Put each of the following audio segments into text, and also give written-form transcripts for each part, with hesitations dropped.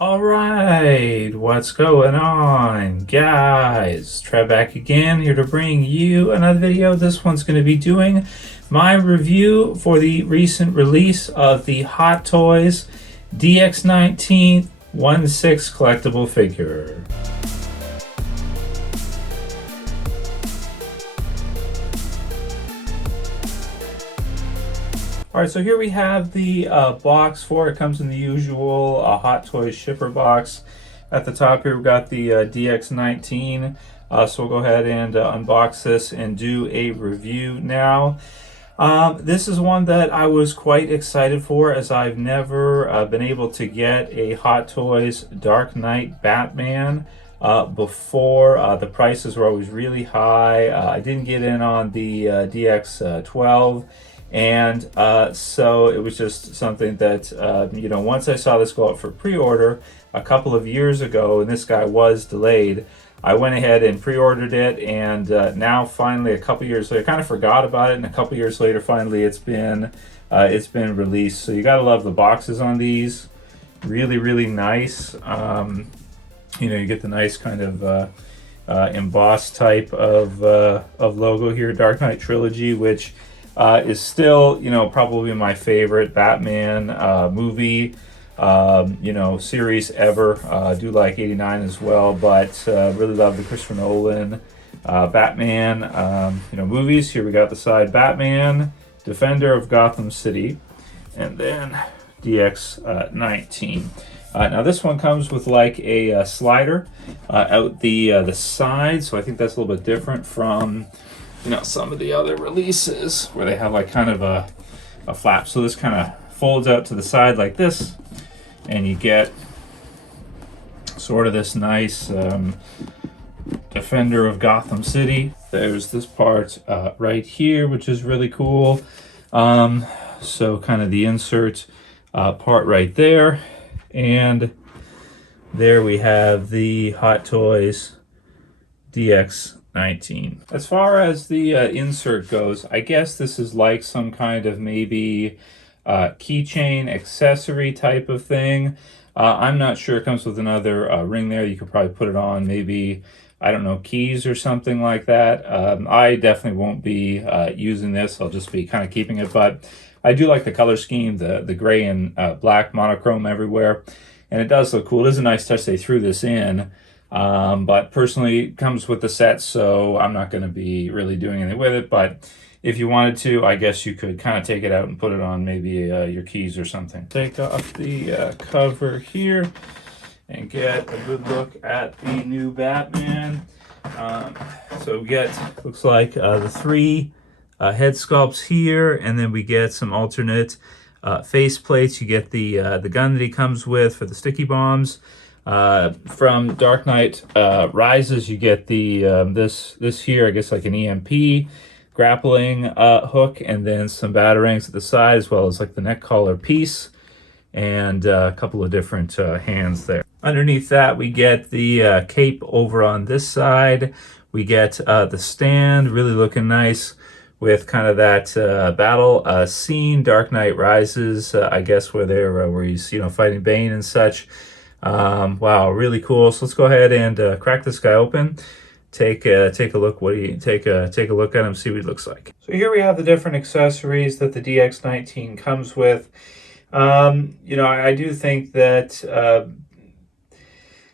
All right, what's going on, guys? Trev back again, here to bring you another video. This one's going to be doing my review for the recent release of the Hot Toys DX19 1/6 collectible figure. All right, so here we have the box for it. It comes in the usual Hot Toys shipper box. At the top here, we've got the DX19. So we'll go ahead and unbox this and do a review now. This is one that I was quite excited for, as I've never been able to get a Hot Toys Dark Knight Batman before. The prices were always really high. I didn't get in on the DX12. And so it was just something that, once I saw this go out for pre-order a couple of years ago, and this guy was delayed, I went ahead and pre-ordered it, and now finally, a couple years later, I kind of forgot about it, and a couple years later, finally, it's been released. So you gotta love the boxes on these. Really, really nice. You get the nice kind of embossed type of logo here, Dark Knight Trilogy, which is still, probably my favorite Batman movie, series ever. I do like '89 as well, but really love the Christopher Nolan Batman, movies. Here we got the side Batman, Defender of Gotham City, and then DX19. Now this one comes with like a slider out the side, so I think that's a little bit different from some of the other releases where they have like kind of a flap. So this kind of folds out to the side like this, and you get sort of this nice Defender of Gotham City. There's this part right here, which is really cool. So kind of the insert part right there. And there we have the Hot Toys DX19. As far as the insert goes, I guess this is like some kind of maybe keychain accessory type of thing. I'm not sure. It comes with another ring there. You could probably put it on maybe, I don't know, keys or something like that. I definitely won't be using this. I'll just be kind of keeping it, but I do like the color scheme, the gray and black monochrome everywhere, and it does look cool. It is a nice touch they threw this in. But personally, it comes with the set, so I'm not going to be really doing anything with it. But if you wanted to, I guess you could kind of take it out and put it on maybe your keys or something. Take off the cover here and get a good look at the new Batman. So we get, looks like the three head sculpts here, and then we get some alternate face plates. You get the gun that he comes with for the sticky bombs. From Dark Knight Rises, you get the this here, I guess like an EMP grappling hook, and then some batarangs at the side, as well as like the neck collar piece, and a couple of different hands there. Underneath that, we get the cape over on this side. We get the stand, really looking nice, with kind of that battle scene, Dark Knight Rises, I guess, where he's fighting Bane and such. Wow, really cool. So let's go ahead and crack this guy open. Take a look. Take a look at him, see what he looks like. So here we have the different accessories that the DX19 comes with. I do think that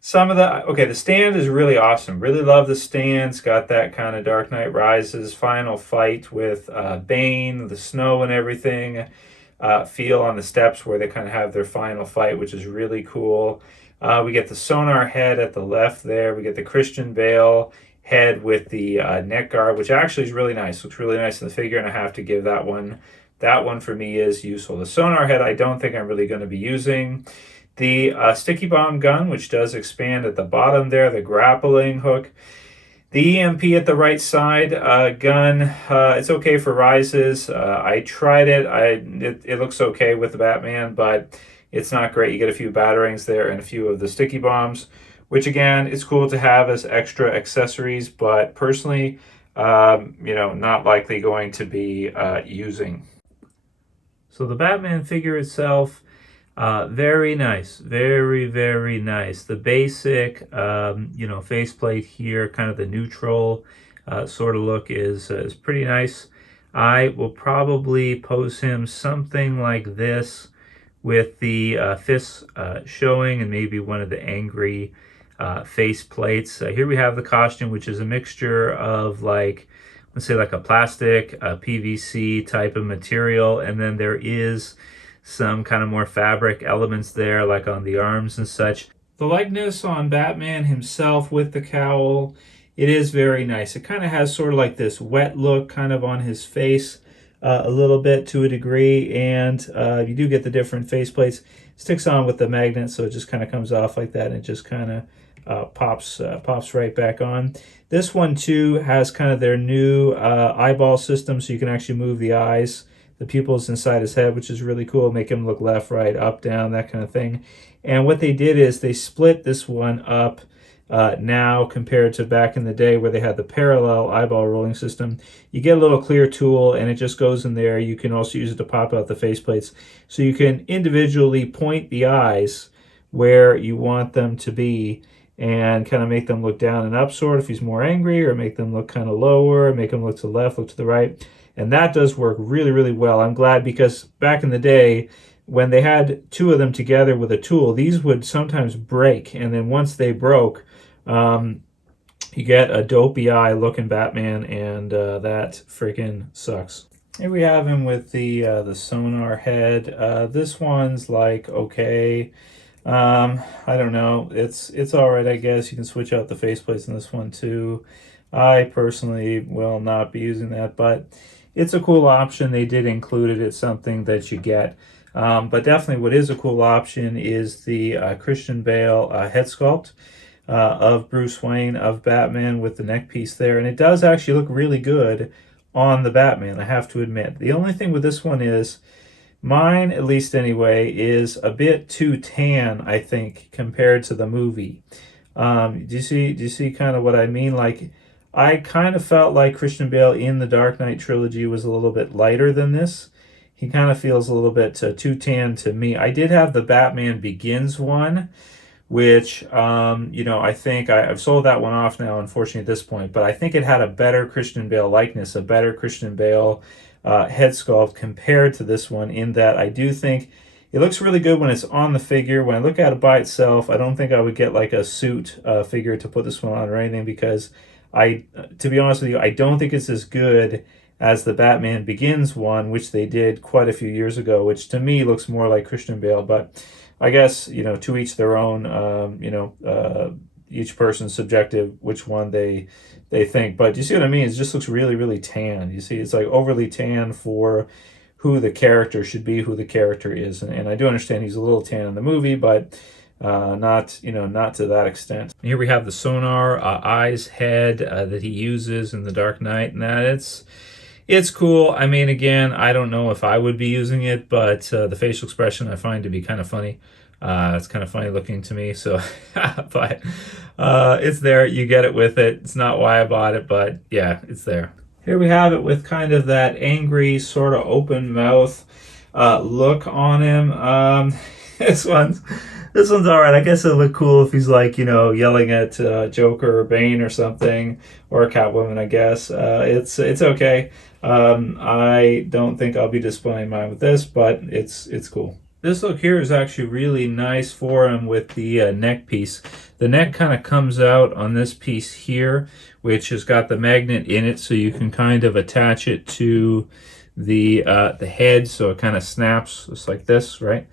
some of the stand is really awesome. Really love the stand. It's got that kind of Dark Knight Rises final fight with Bane, the snow and everything. Feel on the steps where they kind of have their final fight, which is really cool. We get the sonar head at the left there. We get the Christian Bale head with the neck guard, which actually is really nice. Looks really nice in the figure, and I have to give that one for me is useful. The sonar head I don't think I'm really going to be using. The sticky bomb gun, which does expand at the bottom there, the grappling hook. The EMP at the right side gun, it's okay for Rises. I tried it. It looks okay with the Batman, but it's not great. You get a few batarangs there and a few of the sticky bombs, which again, it's cool to have as extra accessories, but personally, not likely going to be using. So the Batman figure itself, Very nice, very nice. The basic, you know, faceplate here, kind of the neutral sort of look is pretty nice. I will probably pose him something like this with the fists showing and maybe one of the angry face plates. Here we have the costume, which is a mixture of like, let's say like a plastic, a PVC type of material, and then there is some kind of more fabric elements there, like on the arms and such. The likeness on Batman himself with the cowl, it is very nice. It kind of has sort of like this wet look kind of on his face a little bit to a degree, and you do get the different faceplates. Sticks on with the magnet, so it just kind of comes off like that and it just kind of pops right back on. This one too has kind of their new eyeball system, so you can actually move the eyes, the pupils inside his head, which is really cool. Make him look left, right, up, down, that kind of thing. And what they did is they split this one up now compared to back in the day where they had the parallel eyeball rolling system. You get a little clear tool and it just goes in there. You can also use it to pop out the faceplates. So you can individually point the eyes where you want them to be and kind of make them look down and up sort if he's more angry, or make them look kind of lower, make them look to the left, look to the right. And that does work really well. I'm glad, because back in the day, when they had two of them together with a tool, these would sometimes break. And then once they broke, you get a dopey eye looking Batman, and that freaking sucks. Here we have him with the sonar head. This one's like, okay. I don't know. It's all right, I guess. You can switch out the faceplates in this one too. I personally will not be using that, but it's a cool option. They did include it. It's something that you get. But definitely what is a cool option is the Christian Bale head sculpt of Bruce Wayne, of Batman, with the neck piece there. And it does actually look really good on the Batman, I have to admit. The only thing with this one is, mine, at least anyway, is a bit too tan, I think, compared to the movie. Do you see kind of what I mean? Like, I kind of felt like Christian Bale in the Dark Knight Trilogy was a little bit lighter than this. He kind of feels a little bit too tan to me. I did have the Batman Begins one, which, you know, I think I've sold that one off now, unfortunately, at this point. But I think it had a better Christian Bale likeness, a better Christian Bale head sculpt compared to this one, in that I do think it looks really good when it's on the figure. When I look at it by itself, I don't think I would get like a suit figure to put this one on or anything, because to be honest with you, I don't think it's as good as the Batman Begins one, which they did quite a few years ago, which to me looks more like Christian Bale. But I guess, you know, to each their own. Each person's subjective which one they think. But you see what I mean? It just looks really tan. You see, it's like overly tan for who the character should be, who the character is. And I do understand he's a little tan in the movie, but not to that extent. Here we have the sonar eyes head that he uses in the Dark Knight, and that it's cool. I mean, again, I don't know if I would be using it, but the facial expression I find to be kind of funny. It's kind of funny looking to me, so but it's there. You get it with it. It's not why I bought it, but yeah, it's there. Here we have it with kind of that angry, sort of open mouth look on him. This one's all right. I guess it'll look cool if he's like, you know, yelling at Joker or Bane or something, or Catwoman, I guess. It's okay. I don't think I'll be displaying mine with this, but it's cool. This look here is actually really nice for him with the neck piece. The neck kind of comes out on this piece here, which has got the magnet in it, so you can kind of attach it to the head, so it kind of snaps just like this, right?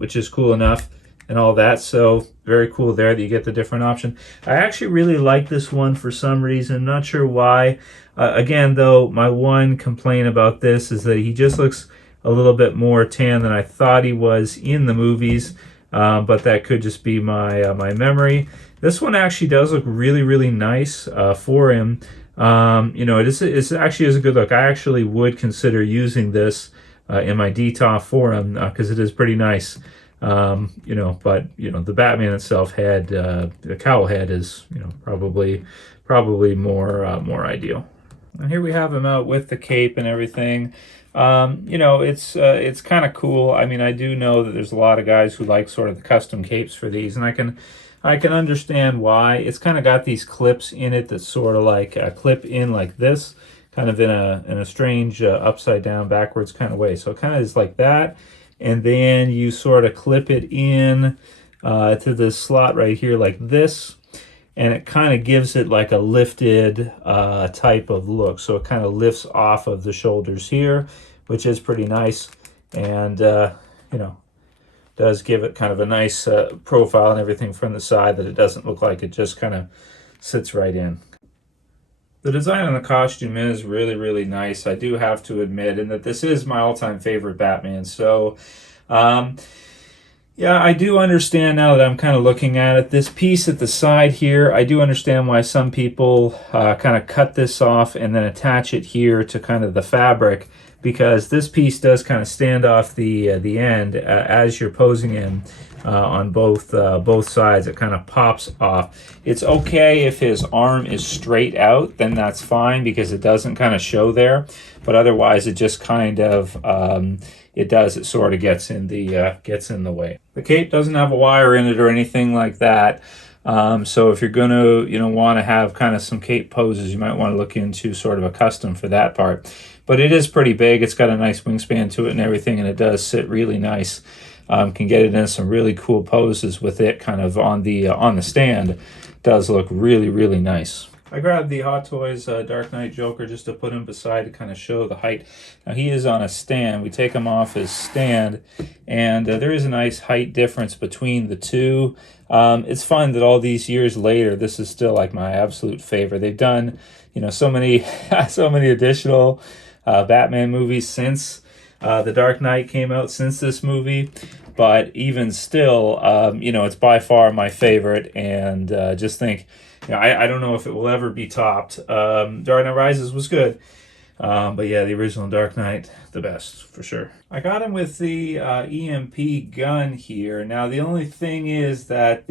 Which is cool enough and all that. So very cool there that you get the different option. I actually really like this one for some reason, not sure why. Again, though, my one complaint about this is that he just looks a little bit more tan than I thought he was in the movies, but that could just be my my memory. This one actually does look really nice for him. You know, it actually is a good look. I actually would consider using this in my DTOF for him, because it is pretty nice. You know, but you know, the Batman itself head, the cowl head is, you know, probably more ideal. And here we have him out with the cape and everything. You know, it's kind of cool. I mean, I do know that there's a lot of guys who like sort of the custom capes for these, and I can understand why. It's kind of got these clips in it that sort of like clip in like this, kind of in a strange upside down backwards kind of way. So it kind of is like that, and then you sort of clip it in to this slot right here like this, and it kind of gives it like a lifted type of look. So it kind of lifts off of the shoulders here, which is pretty nice, and you know, does give it kind of a nice profile and everything from the side, that it doesn't look like it just kind of sits right in. The design on the costume is really, really nice, I do have to admit, and that this is my all-time favorite Batman. So yeah, I do understand now that I'm kind of looking at it. This piece at the side here, I do understand why some people kind of cut this off and then attach it here to kind of the fabric, because this piece does kind of stand off the end as you're posing in on both sides. It kind of pops off. It's okay if his arm is straight out, then that's fine, because it doesn't kind of show there. But otherwise, it just kind of it sort of gets in the way. The cape doesn't have a wire in it or anything like that. So if you're gonna want to have kind of some cape poses, you might want to look into sort of a custom for that part. But it is pretty big. It's got a nice wingspan to it and everything, and it does sit really nice. Can get it in some really cool poses with it kind of on the stand. It does look really, really nice. I grabbed the Hot Toys Dark Knight Joker just to put him beside to kind of show the height. Now he is on a stand. We take him off his stand, and there is a nice height difference between the two. It's fun that all these years later, this is still like my absolute favorite. They've done, so many, so many additional Batman movies since the Dark Knight came out, since this movie. But even still, it's by far my favorite, and just think, I don't know if it will ever be topped. Dark Knight Rises was good, but yeah, the original Dark Knight, the best, for sure. I got him with the EMP gun here. Now, the only thing is that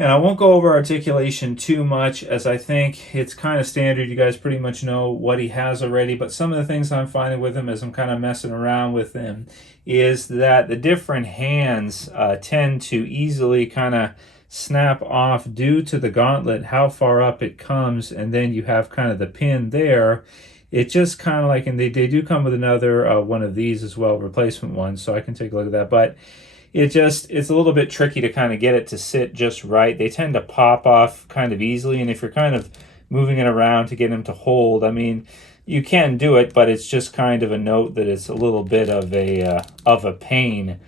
and I won't go over articulation too much, as I think it's kind of standard. You guys pretty much know what he has already, but some of the things I'm finding with him as I'm kind of messing around with him is that the different hands tend to easily kind of snap off due to the gauntlet, how far up it comes, and then you have kind of the pin there. It just kind of like, and they do come with another one of these as well, replacement one, so I can take a look at that, but it's a little bit tricky to kind of get it to sit just right. They tend to pop off kind of easily, and if you're kind of moving it around to get them to hold, I mean, you can do it, but it's just kind of a note that it's a little bit of a pain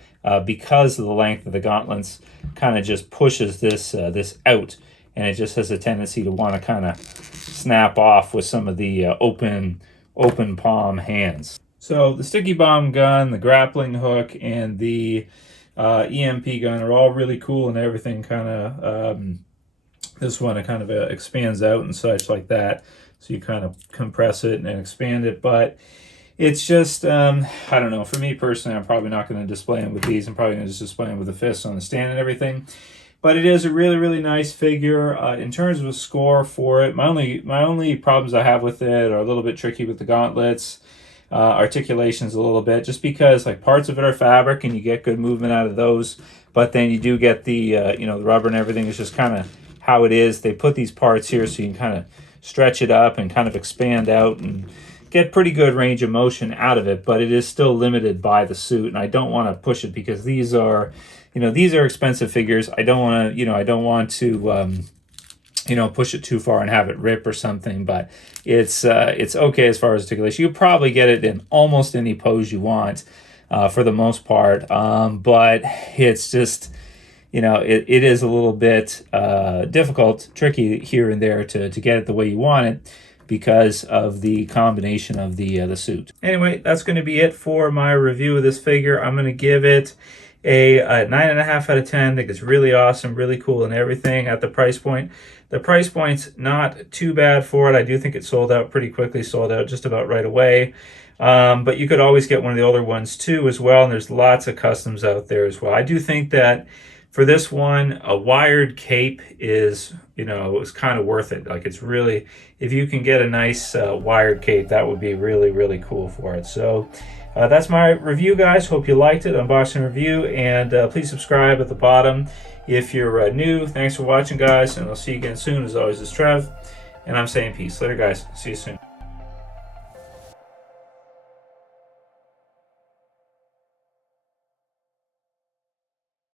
because of the length of the gauntlets. Kind of just pushes this out, and it just has a tendency to want to kind of snap off with some of the open palm hands. So the sticky bomb gun, the grappling hook, and the EMP gun are all really cool and everything. Kind of this one, it kind of expands out and such like that, so you kind of compress it and expand it. But it's just I don't know, for me personally, I'm probably not going to display them with these. I'm probably going to just display them with the fists on the stand and everything. But it is a really, really nice figure. In terms of a score for it, my only problems I have with it are a little bit tricky with the gauntlets. Articulations a little bit, just because like parts of it are fabric and you get good movement out of those, but then you do get the the rubber and everything is just kind of how it is. They put these parts here so you can kind of stretch it up and kind of expand out and get pretty good range of motion out of it, but it is still limited by the suit, and I don't want to push it because these are expensive figures. I don't want to push it too far and have it rip or something, but it's okay as far as articulation. You'll probably get it in almost any pose you want for the most part, but it's just, it is a little bit difficult, tricky here and there to get it the way you want it, because of the combination of the suit. Anyway, that's going to be it for my review of this figure. I'm going to give it a 9.5 out of 10. I think it's really awesome, really cool and everything at the price point. The price point's not too bad for it. I do think it sold out pretty quickly, sold out just about right away. But you could always get one of the older ones too as well, and there's lots of customs out there as well. I do think that for this one, a wired cape is, you know, it's kind of worth it. Like, it's really, if you can get a nice wired cape, that would be really, really cool for it. So that's my review, guys. Hope you liked it, unboxing review, and please subscribe at the bottom if you're new. Thanks for watching, guys, and I'll see you again soon. As always, it's Trev, and I'm saying peace. Later, guys. See you soon.